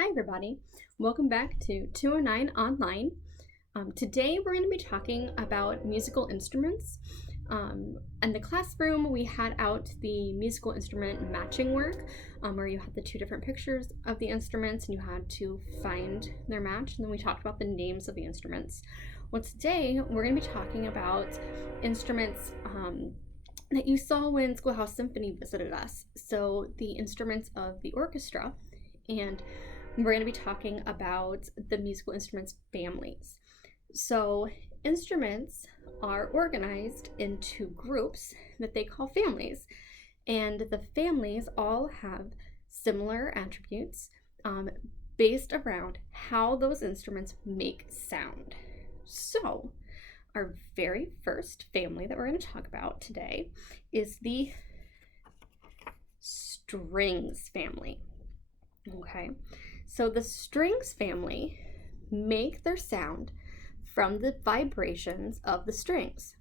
Hi everybody, welcome back to 209 Online. Today we're going to be talking about musical instruments. In the classroom we had out the musical instrument matching work where you had the two different pictures of the instruments and you had to find their match, and then we talked about the names of the instruments. Well, today we're going to be talking about instruments that you saw when Schoolhouse Symphony visited us. So the instruments of the orchestra, and we're going to be talking about the musical instruments families. So instruments are organized into groups that they call families, and the families all have similar attributes based around how those instruments make sound. So our very first family that we're going to talk about today is the strings family. Okay, so the strings family make their sound from the vibrations of the strings,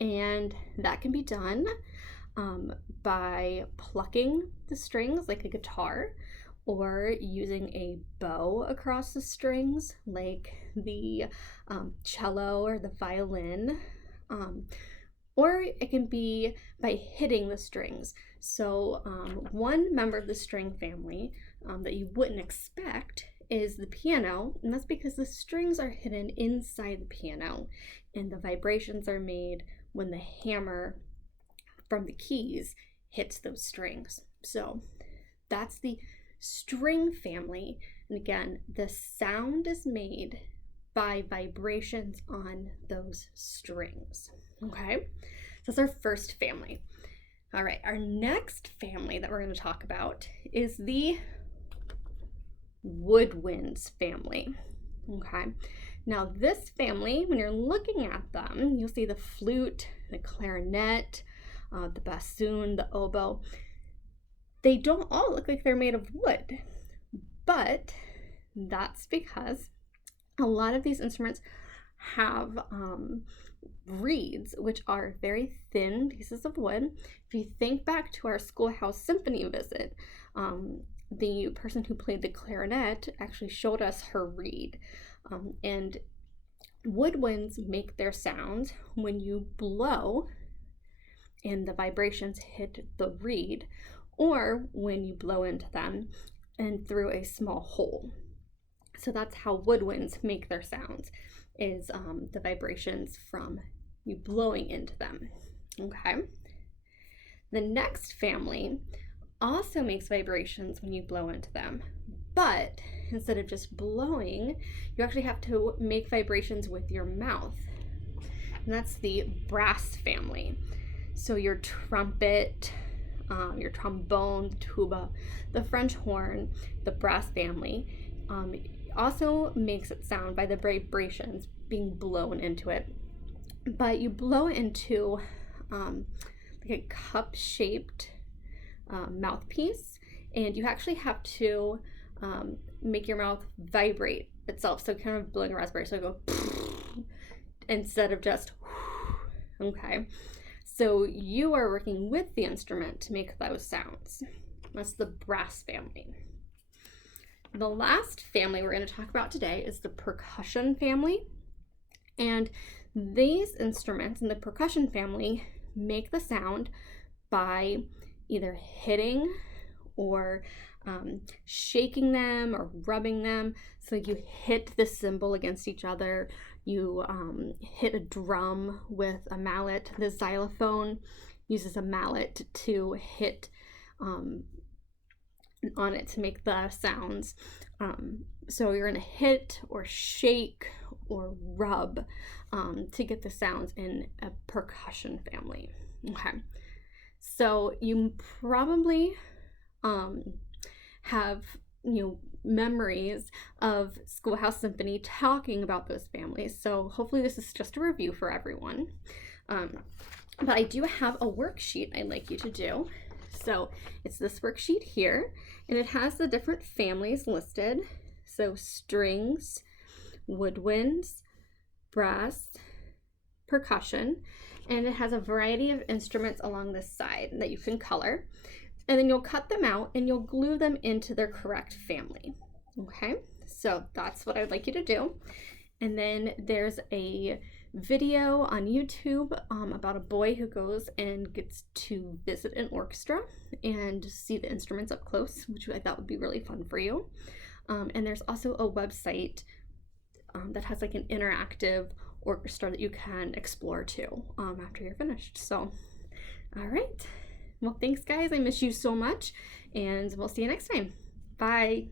and that can be done by plucking the strings like a guitar, or using a bow across the strings like the cello or the violin, or it can be by hitting the strings. So one member of the string family that you wouldn't expect is the piano, and that's because the strings are hidden inside the piano and the vibrations are made when the hammer from the keys hits those strings. So that's the string family, and again, the sound is made by vibrations on those strings. Okay, so that's our first family. All right, our next family that we're going to talk about is the woodwinds family. Okay, now this family, when you're looking at them, you'll see the flute, the clarinet, the bassoon, the oboe. They don't all look like they're made of wood, but that's because a lot of these instruments have reeds, which are very thin pieces of wood. If you think back to our Schoolhouse Symphony visit, the person who played the clarinet actually showed us her reed. And woodwinds make their sounds when you blow and the vibrations hit the reed, or when you blow into them and through a small hole. So that's how woodwinds make their sounds, is the vibrations from you blowing into them. Okay. The next family also makes vibrations when you blow into them, but instead of just blowing, you actually have to make vibrations with your mouth, and that's the brass family. So your trumpet, your trombone, the tuba, the French horn, the brass family also makes it sound by the vibrations being blown into it. But you blow into like a cup-shaped mouthpiece, and you actually have to make your mouth vibrate itself. So kind of blowing a raspberry, so I go instead of just okay. So you are working with the instrument to make those sounds. That's the brass family. The last family we're going to talk about today is the percussion family. And these instruments in the percussion family make the sound by either hitting or shaking them or rubbing them. So you hit the cymbal against each other, you hit a drum with a mallet. The xylophone uses a mallet to hit on it to make the sounds. So you're going to hit or shake or rub to get the sounds in a percussion family. Okay, so you probably have memories of Schoolhouse Symphony talking about those families, so hopefully this is just a review for everyone. But I do have a worksheet I'd like you to do. So it's this worksheet here, and it has the different families listed. So strings, woodwinds, brass, percussion, and it has a variety of instruments along this side that you can color. And then you'll cut them out and you'll glue them into their correct family. Okay, so that's what I'd like you to do. And then there's a video on YouTube about a boy who goes and gets to visit an orchestra and see the instruments up close, which I thought would be really fun for you. And there's also a website that has like an interactive orchestra that you can explore too after you're finished. So, all right. Well, thanks, guys. I miss you so much, and we'll see you next time. Bye.